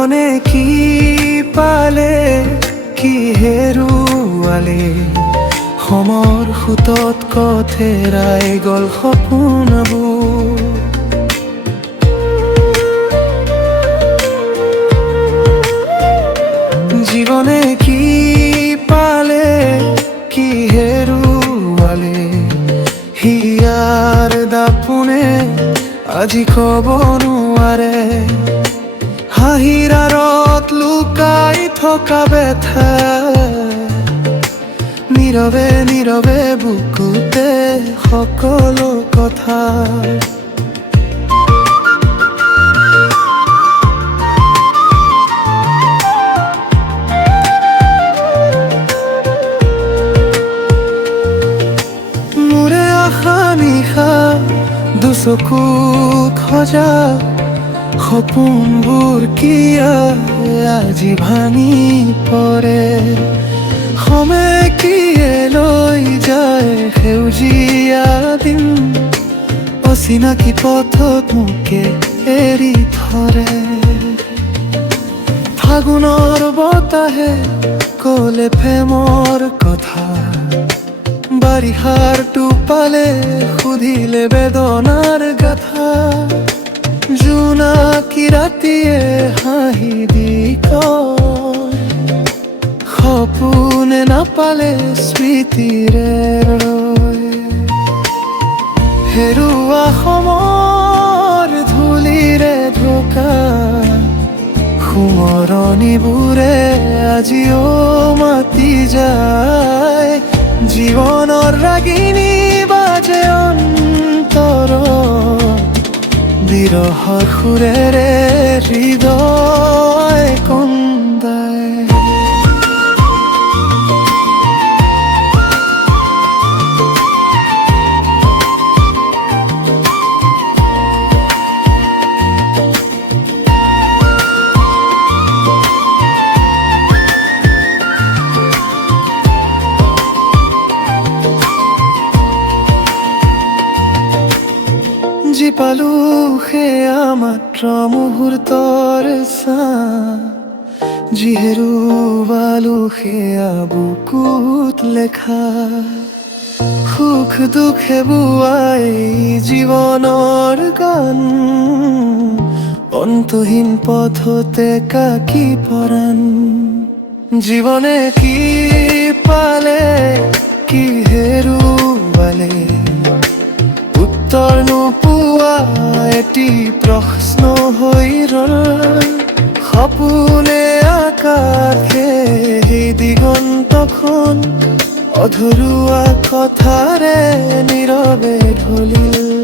জীৱনে কি পালে কি হেৰুৱালে সমৰ সোঁতত কঠেৰাই গ'ল সপোনবোৰ। জীৱনে কি পালে কি হেৰুৱালে হিয়াৰ দাপোনে আজি ক'ব নোৱাৰে। হাঁহিৰ আঁৰত লুকাই থকা ব্যথা নীৰৱে নীৰৱে বুকুতে সকলো কথা। মোৰে আশা নিশা দুচকুত সজা সপোনবোৰ কিয় আজি ভাঙি পৰে। সময়ে লৈ যায় সেউজীয়া দিন অচিনাকি পথত মোকে এৰি থৰে। ফাগুনৰ বতাহে ক'লে প্ৰেমৰ কথা, বাৰিষাৰ টোপালে সুধিলে বেদনাৰ গাথা। জোনাকী ৰাতিয়ে হাঁহি দি কয় সপোনে নাপালে স্মৃতিৰে ৰয়। হেৰুৱা সমৰ ধূলিৰে ঢোকা সোঁৱৰণিবোৰে আজিও মাতি যায়। জীৱনৰ ৰাগিনী বাজে অন্তৰত বিৰহৰ সুৰেৰে হৃদয় কন্দায়। যি পালো সেয়া মাত্ৰ মুহূৰ্তৰ ছাঁ, যি হেৰুৱালো সেয়া বুকুত লেখা। সুখ দুখে বোৱাই জীৱনৰ গান অন্তহীন পথতে কাকি পৰাণ। জীৱনে কি পালে কি হেৰুৱালে উত্তৰ নোপোৱা এটি প্ৰশ্ন হৈ ৰ'ল। সপোনে আকাশে সেই দিগন্তখন অধৰুৱা কথাৰে নীৰৱে ঢলিল।